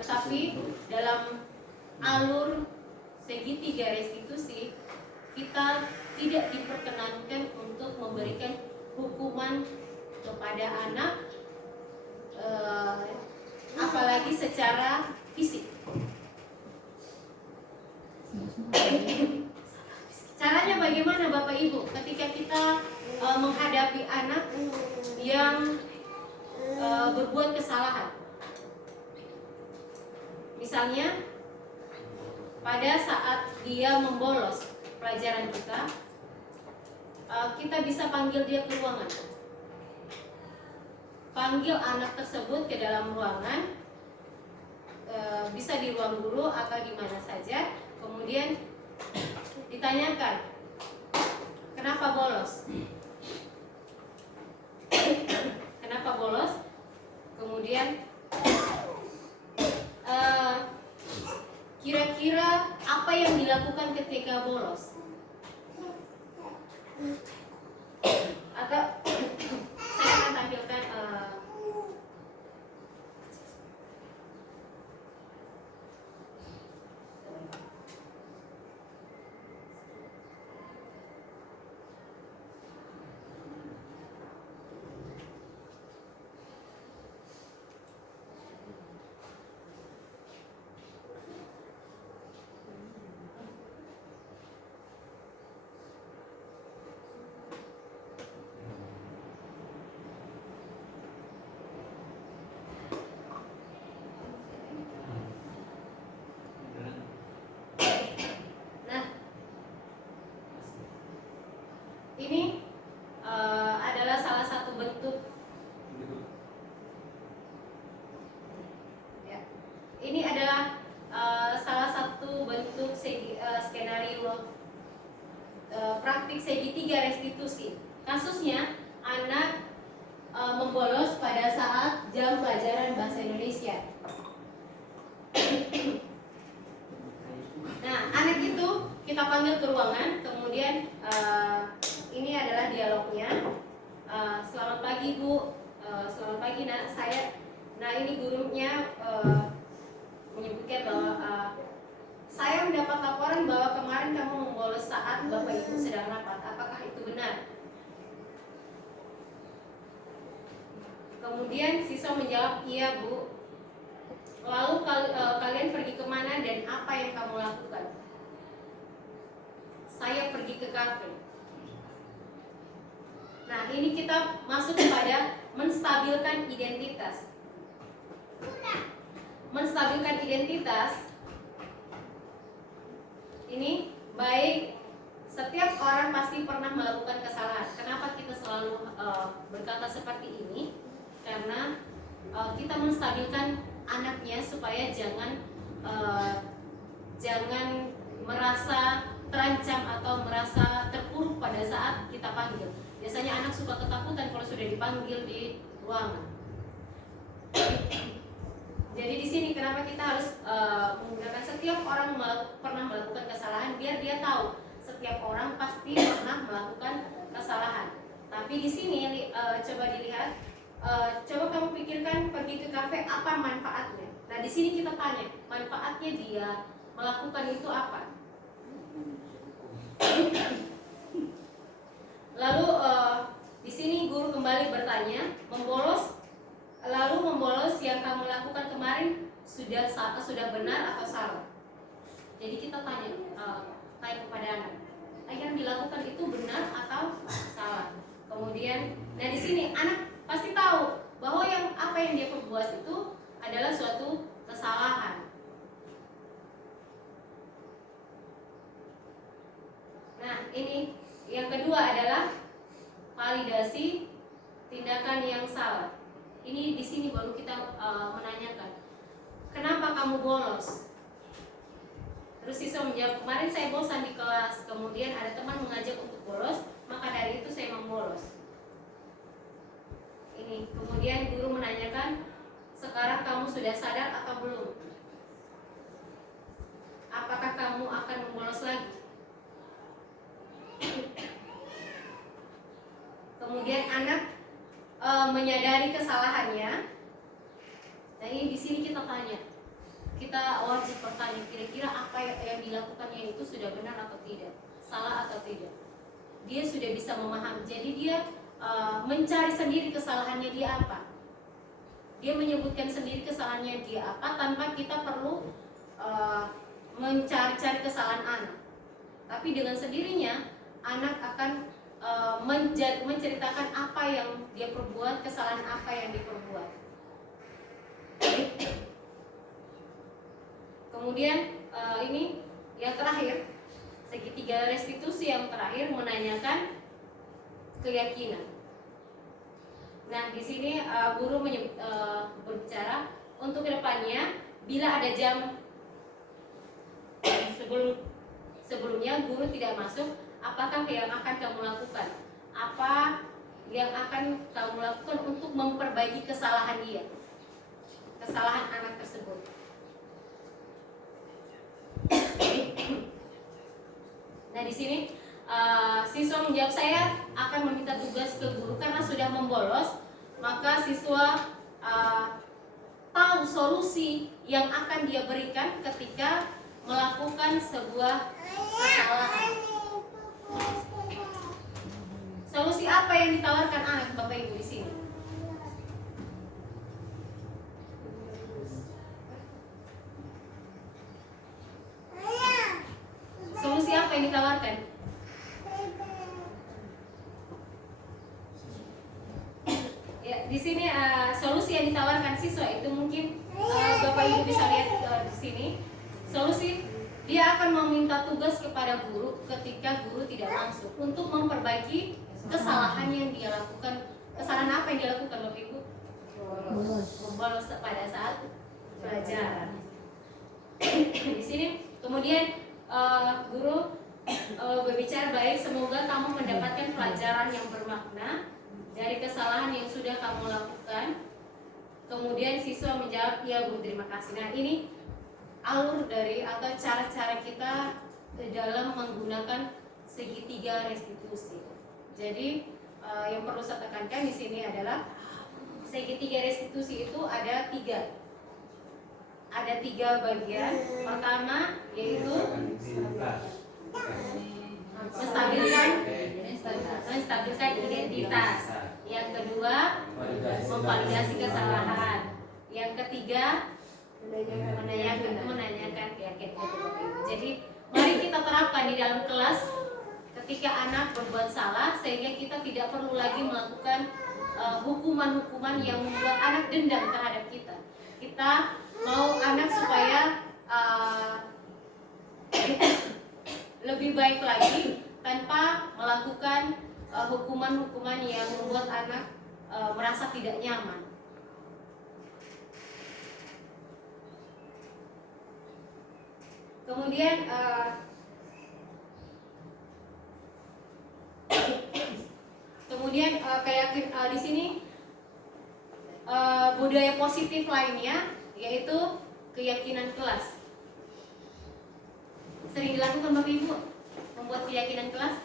Tapi dalam alur segitiga restitusi kita tidak diperkenankan untuk memberikan hukuman kepada anak, apalagi secara fisik. Caranya bagaimana Bapak Ibu ketika kita menghadapi anak yang berbuat kesalahan? Misalnya pada saat dia membolos pelajaran kita bisa panggil dia ke ruangan. Panggil anak tersebut ke dalam ruangan, bisa di ruang guru atau di mana saja. Kemudian ditanyakan, kenapa bolos? Kenapa bolos? Kemudian kira-kira apa yang dilakukan ketika bolos? Atau saya akan tampilkan ini adalah salah satu bentuk ya. Ini adalah salah satu bentuk skenario praktik segitiga restitusi. Kasusnya anak membolos pada saat jam pelajaran bahasa Indonesia. Nah, anak itu kita panggil ke ruangan, kemudian ini adalah dialognya. Selamat pagi Bu, selamat pagi Nak. Nah ini gurunya menyebutkan bahwa saya mendapat laporan bahwa kemarin kamu membolos saat Bapak Ibu sedang rapat. Apakah itu benar? Kemudian siswa menjawab, iya Bu. Lalu kalian pergi kemana dan apa yang kamu lakukan? Saya pergi ke kafe. Nah, ini kita masuk kepada menstabilkan identitas. Menstabilkan identitas ini baik, setiap orang pasti pernah melakukan kesalahan. Kenapa kita selalu berkata seperti ini? Karena kita menstabilkan anaknya supaya jangan merasa terancam atau merasa terpuruk pada saat kita panggil. Biasanya anak suka ketakutan kalau sudah dipanggil di ruangan. Jadi di sini kenapa kita harus menggunakan setiap orang pernah melakukan kesalahan, biar dia tahu setiap orang pasti pernah melakukan kesalahan. Tapi di sini coba dilihat, coba kamu pikirkan pergi ke kafe apa manfaatnya. Nah di sini kita tanya manfaatnya dia melakukan itu apa. Lalu di sini guru kembali bertanya, membolos yang kamu lakukan kemarin sudah benar atau salah? Jadi kita tanya kepada anak, yang dilakukan itu benar atau salah? Kemudian, nah di sini anak pasti tahu bahwa apa yang dia perbuat itu adalah suatu kesalahan. Nah ini yang kedua adalah validasi tindakan yang salah. Ini di sini baru kita menanyakan, kenapa kamu bolos? Terus siswa menjawab, kemarin saya bosan di kelas, kemudian ada teman mengajak untuk bolos, maka dari itu saya membolos. Ini kemudian guru menanyakan, sekarang kamu sudah sadar atau belum? Apakah kamu akan membolos lagi? Kemudian anak menyadari kesalahannya. Nah ini di sini kita tanya, kita wajib bertanya kira-kira apa yang dilakukannya itu sudah benar atau tidak, salah atau tidak. Dia sudah bisa memahami, jadi dia mencari sendiri kesalahannya dia apa. Dia menyebutkan sendiri kesalahannya dia apa tanpa kita perlu mencari-cari kesalahan anak. Tapi dengan sendirinya anak akan menceritakan apa yang dia perbuat, kesalahan apa yang diperbuat. Kemudian ini yang terakhir, segitiga restitusi yang terakhir menanyakan keyakinan. Nah di sini guru berbicara untuk kedepannya, bila ada jam sebelumnya guru tidak masuk, apakah yang akan kamu lakukan? Apa yang akan kamu lakukan untuk memperbaiki kesalahan dia, kesalahan anak tersebut? Nah di sini siswa menjawab, saya akan meminta tugas ke guru karena sudah membolos, maka siswa tahu solusi yang akan dia berikan ketika melakukan sebuah kesalahan. Solusi apa yang ditawarkan anak Bapak Ibu di sini? Solusi apa yang ditawarkan? Ya, di sini solusi yang ditawarkan siswa itu mungkin Bapak Ibu bisa lihat di sini. Solusi, dia akan meminta tugas kepada guru ketika guru tidak masuk untuk memperbaiki kesalahan yang dia lakukan. Kesalahan apa yang dia lakukan Bapak Ibu? Membolos pada saat pelajaran. Di sini kemudian guru berbicara, baik, semoga kamu mendapatkan pelajaran yang bermakna dari kesalahan yang sudah kamu lakukan. Kemudian siswa menjawab, ya Bu, terima kasih. Nah ini alur dari atau cara-cara kita dalam menggunakan segitiga restitusi. Jadi yang perlu saya tekankan di sini adalah segitiga restitusi itu ada tiga bagian. Pertama yaitu menstabilkan identitas. Yang kedua memvalidasi kesalahan. Yang ketiga menanyakan keyakinan. Jadi mari kita terapkan di dalam kelas ketika anak berbuat salah, sehingga kita tidak perlu lagi melakukan hukuman-hukuman yang membuat anak dendam terhadap kita. Kita mau anak supaya lebih baik lagi tanpa melakukan hukuman-hukuman yang membuat anak merasa tidak nyaman. Kemudian di sini budaya positif lainnya yaitu keyakinan kelas. Sering dilakukan Bapak Ibu membuat keyakinan kelas?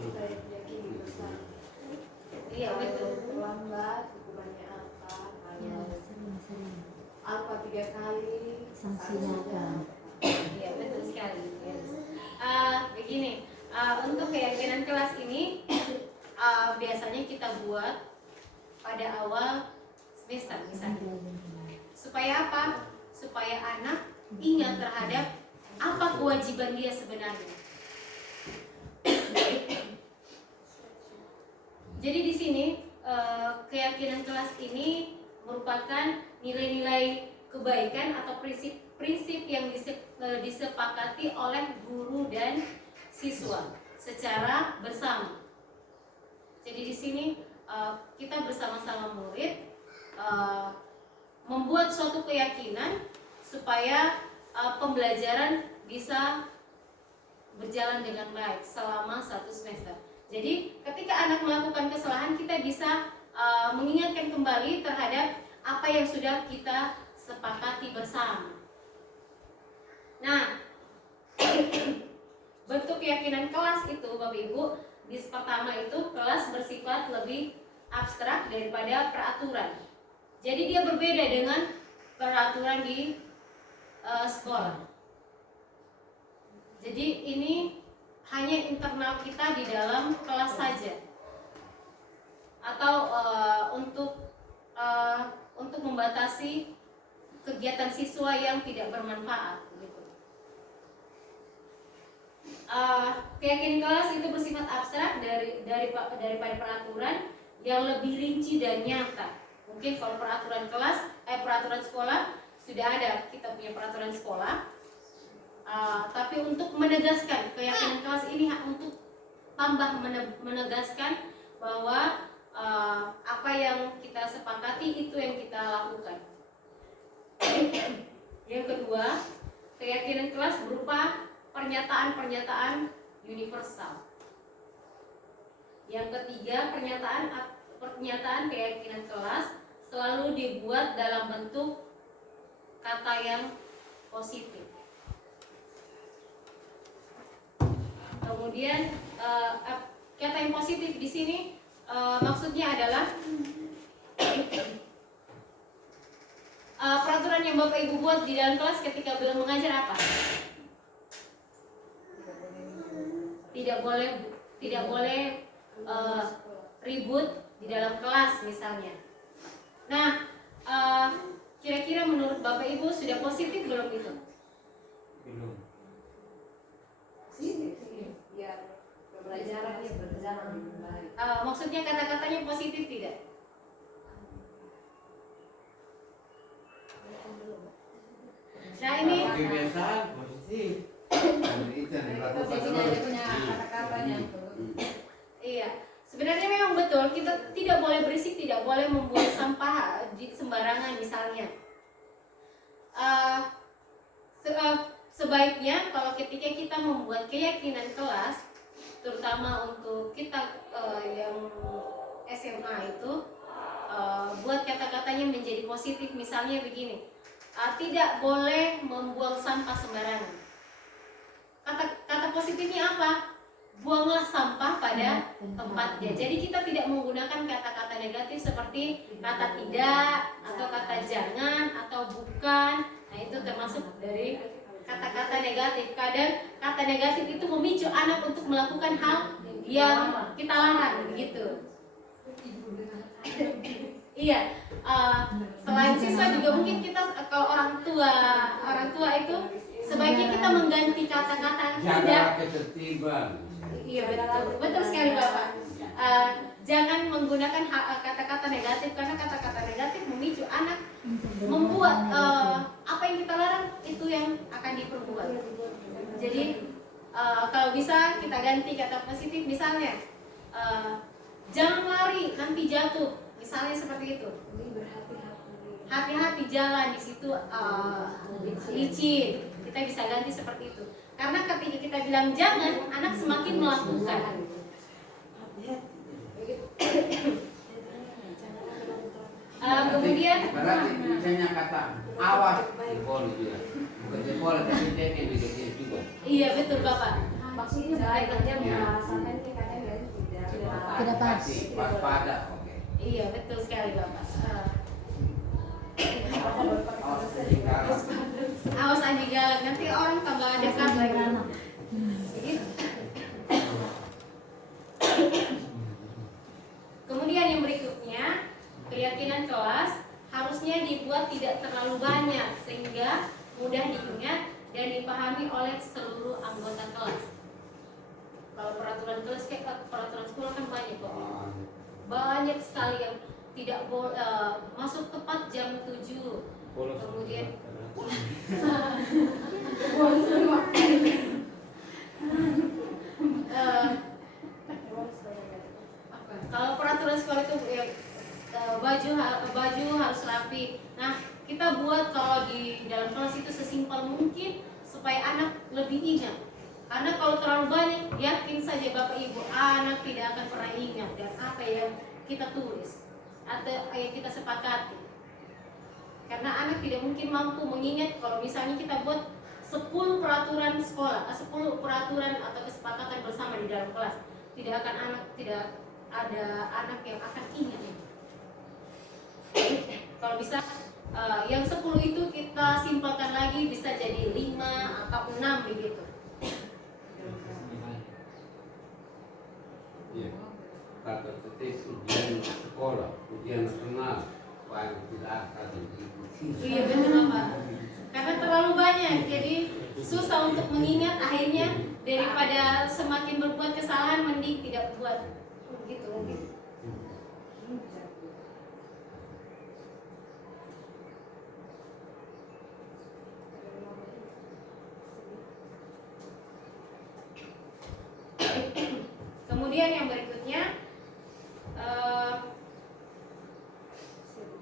Kita yakini bersama. Iya betul. Terlambat hukumannya apa? Kalau apa 3 kali Sanksinya apa? Iya betul sekali. Yes. Begini, untuk keyakinan kelas ini biasanya kita buat pada awal semester misalnya. Supaya apa? Supaya anak ingat terhadap apa kewajiban dia sebenarnya. Jadi di sini keyakinan kelas ini merupakan nilai-nilai kebaikan atau prinsip-prinsip yang disepakati oleh guru dan siswa secara bersama. Jadi di sini kita bersama-sama murid membuat suatu keyakinan supaya pembelajaran bisa berjalan dengan baik selama 1 semester. Jadi ketika anak melakukan kesalahan, kita bisa mengingatkan kembali terhadap apa yang sudah kita sepakati bersama. Nah, bentuk keyakinan kelas itu Bapak Ibu, pertama itu kelas bersifat lebih abstrak daripada peraturan. Jadi dia berbeda dengan peraturan di sekolah. Jadi ini hanya internal kita di dalam kelas saja, atau untuk membatasi kegiatan siswa yang tidak bermanfaat. Gitu. Keyakinan kelas itu bersifat abstrak daripada peraturan yang lebih rinci dan nyata. Mungkin kalau peraturan sekolah sudah ada, kita punya peraturan sekolah. Tapi untuk menegaskan keyakinan kelas ini untuk tambah menegaskan bahwa apa yang kita sepakati itu yang kita lakukan. Yang kedua, keyakinan kelas berupa pernyataan-pernyataan universal. Yang ketiga, pernyataan keyakinan kelas selalu dibuat dalam bentuk kata yang positif. Kemudian kata yang positif di sini maksudnya adalah peraturan yang Bapak Ibu buat di dalam kelas ketika beliau mengajar apa? Tidak boleh ribut di dalam kelas misalnya. Nah, kira-kira menurut Bapak Ibu sudah positif belum itu? Belum. biar pembelajarannya berjalan dengan baik. Maksudnya kata-katanya positif tidak? Nah ini Kebiasaan positif. Itu yang dilakukan Posisinya terus. dia punya kata-katanya. iya, sebenarnya memang betul kita tidak boleh berisik, tidak boleh membuang sampah di sembarangan misalnya. Sebaiknya kalau ketika kita membuat keyakinan kelas, terutama untuk kita yang SMA itu, buat kata-katanya menjadi positif. Misalnya begini, tidak boleh membuang sampah sembarangan. Kata positifnya apa? Buanglah sampah pada tempatnya. Jadi kita tidak menggunakan kata-kata negatif seperti kata tidak, atau kata jangan, atau bukan. Nah itu termasuk dari kata-kata negatif. Kadang kata negatif itu memicu anak untuk melakukan hal yang kita larang, begitu. Iya, selain siswa juga mungkin kita kalau orang tua itu sebaiknya kita mengganti kata-kata tidak. Jaga ketertiban. Iya betul sekali Bapak. Jangan menggunakan kata-kata negatif karena kata-kata negatif memicu anak membuat apa yang kita larang itu yang akan diperbuat. Jadi kalau bisa kita ganti kata positif, misalnya jangan lari nanti jatuh, misalnya seperti itu. Hati-hati jalan di situ licin, kita bisa ganti seperti itu. Karena ketika kita bilang jangan, anak semakin melakukan. Kemudian Berarti misalnya kata awas jempol itu ya. Bukan jempol tapi dia juga. iya betul Bapak. Maksudnya belajarnya merasakan ini kadang dan tidak pas. Waspada. Oke. Iya betul sekali Bapak. Awas anjing galak, nanti orang tambah dekat lagi. Begitu. Kemudian yang berikutnya, keyakinan kelas harusnya dibuat tidak terlalu banyak sehingga mudah diingat dan dipahami oleh seluruh anggota kelas. Kalau peraturan kelas kayak peraturan sekolah kan banyak kok. Banyak sekali yang tidak boleh masuk tepat jam 7. Kemudian kalau peraturan sekolah itu ya, baju harus rapi. Nah, kita buat kalau di dalam kelas itu sesimpel mungkin supaya anak lebih ingat. Karena kalau terlalu banyak, yakin saja Bapak Ibu, anak tidak akan pernah ingat dan apa yang kita tulis atau yang kita sepakati. Karena anak tidak mungkin mampu mengingat kalau misalnya kita buat 10 peraturan sekolah, 10 peraturan atau kesepakatan bersama di dalam kelas. Tidak ada anak yang akan ingat. Kalau bisa yang 10 itu kita simpelkan lagi bisa jadi 5 atau 6 begitu. Iya. Kata tetes ujian sekolah, ujian nasional, paling tidak akan diikuti. Iya benar Pak. Karena terlalu banyak, jadi susah untuk mengingat. Akhirnya daripada semakin berbuat kesalahan, mending tidak buat. Gitu mungkin. Kemudian yang berikutnya,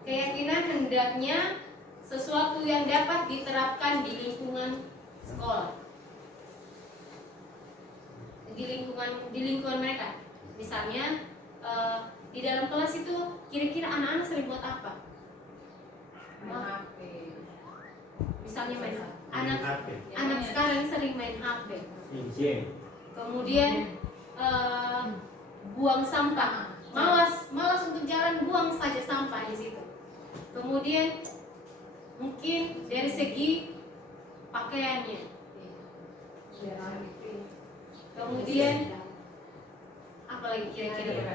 keyakinan hendaknya sesuatu yang dapat diterapkan di lingkungan sekolah, di lingkungan mereka. Misalnya di dalam kelas itu kira-kira anak-anak sering buat apa? Main HP. Misalnya main anak sekarang sering main HP. Kemudian buang sampah, malas untuk jalan, buang saja sampah di situ. Kemudian mungkin dari segi pakaiannya, kemudian apalagi kira-kira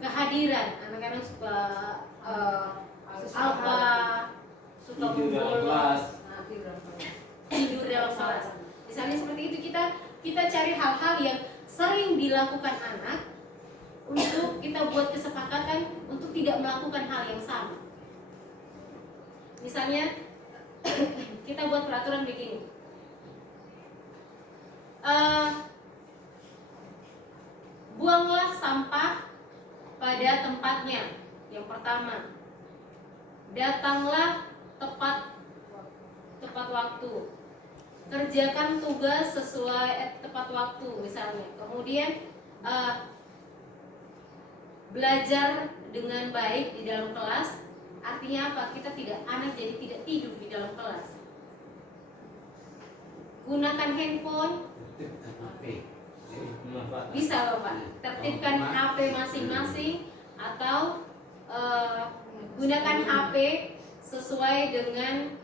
kehadiran anak-anak suka apa, suka bolos, tidur dalam kelas. Misalnya seperti itu, kita cari hal-hal yang sering dilakukan anak untuk kita buat kesepakatan untuk tidak melakukan hal yang sama. Misalnya kita buat peraturan begini, buanglah sampah pada tempatnya. Yang pertama, datanglah tepat waktu, kerjakan tugas sesuai tepat waktu misalnya. Kemudian belajar dengan baik di dalam kelas. Artinya apa? Anak jadi tidak tidur di dalam kelas. Gunakan handphone, bisa Bapak tertibkan HP masing-masing, atau gunakan HP sesuai dengan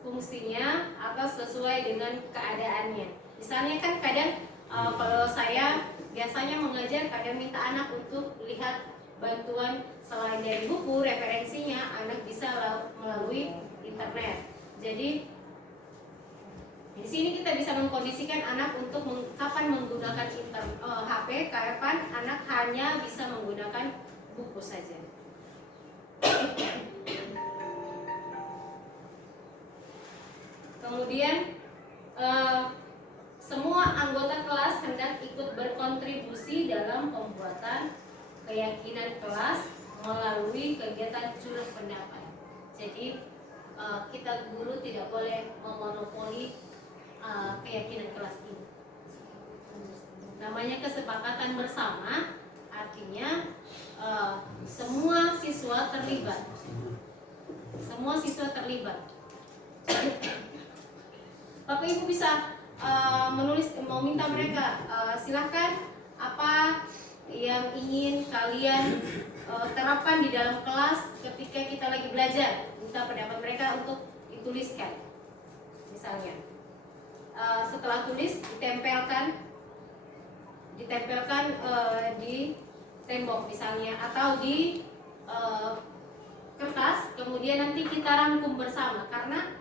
fungsinya atau sesuai dengan keadaannya. Misalnya kan kadang kalau saya biasanya mengajar, kadang minta anak untuk lihat bantuan selain dari buku, referensinya anak bisa melalui internet. Jadi di sini kita bisa mengkondisikan anak untuk kapan menggunakan HP, kapan anak hanya bisa menggunakan buku saja. Kemudian semua anggota kelas hendak ikut berkontribusi dalam pembuatan keyakinan kelas melalui kegiatan curah pendapat. Jadi kita guru tidak boleh memonopoli keyakinan kelas ini. Namanya kesepakatan bersama, artinya semua siswa terlibat. Semua siswa terlibat. Bapak Ibu bisa mau minta mereka silahkan apa yang ingin kalian terapkan di dalam kelas ketika kita lagi belajar. Minta pendapat mereka untuk dituliskan. Misalnya setelah tulis ditempelkan di tembok misalnya, atau di kertas, kemudian nanti kita rangkum bersama. Karena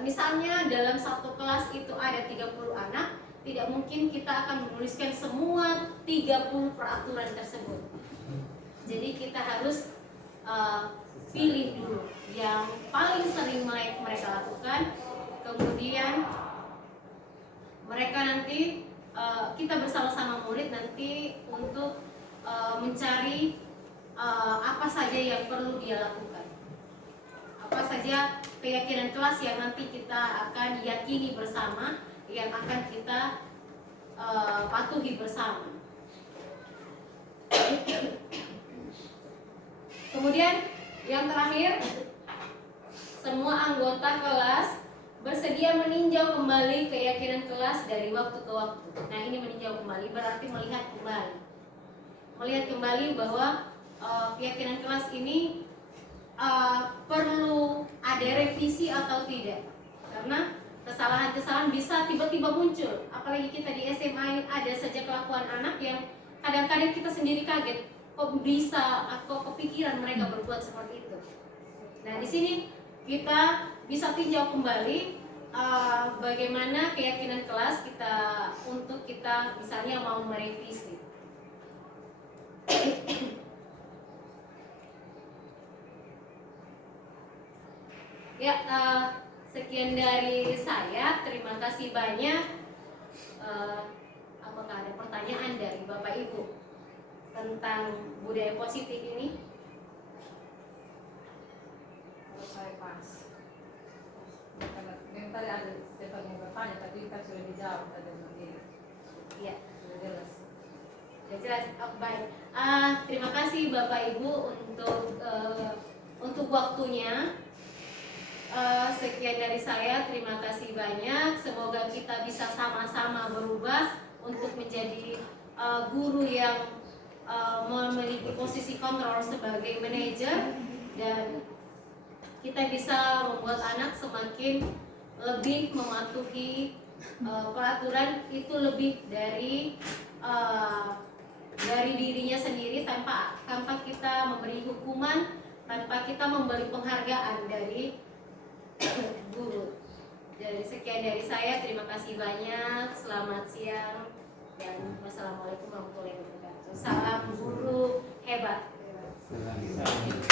misalnya dalam satu kelas itu ada 30 anak, tidak mungkin kita akan menuliskan semua 30 peraturan tersebut. Jadi kita harus pilih dulu yang paling sering mereka lakukan, kemudian mereka nanti kita bersama-sama murid nanti untuk mencari apa saja yang perlu dia lakukan, apa saja keyakinan kelas yang nanti kita akan yakini bersama, yang akan kita patuhi bersama. Kemudian yang terakhir, semua anggota kelas bersedia meninjau kembali keyakinan kelas dari waktu ke waktu. Nah, ini meninjau kembali berarti melihat kembali bahwa keyakinan kelas ini perlu ada revisi atau tidak. Karena kesalahan-kesalahan bisa tiba-tiba muncul. Apalagi kita di SMA ini ada saja kelakuan anak yang kadang-kadang kita sendiri kaget, kok bisa atau kepikiran mereka berbuat seperti itu. Nah, di sini kita bisa tinjau kembali bagaimana keyakinan kelas kita untuk kita misalnya mau merevisi. Ya, sekian dari saya. Terima kasih banyak. Apakah ada pertanyaan dari Bapak Ibu tentang budaya positif ini? Saya pas. Karena yang tadi ada Stefan yang bertanya, tapi kita sudah dijawab tadi begini. Iya, Sudah jelas. sudah jelas. Baik. Terima kasih Bapak Ibu untuk waktunya. Sekian dari saya. Terima kasih banyak. Semoga kita bisa sama-sama berubah untuk menjadi guru yang memiliki posisi kontrol sebagai manajer, dan kita bisa membuat anak semakin lebih mematuhi peraturan itu lebih dari dirinya sendiri, tanpa kita memberi hukuman, tanpa kita memberi penghargaan dari guru. Jadi sekian dari saya. Terima kasih banyak. Selamat siang dan wassalamualaikum warahmatullahi wabarakatuh. Salam guru hebat. Salam.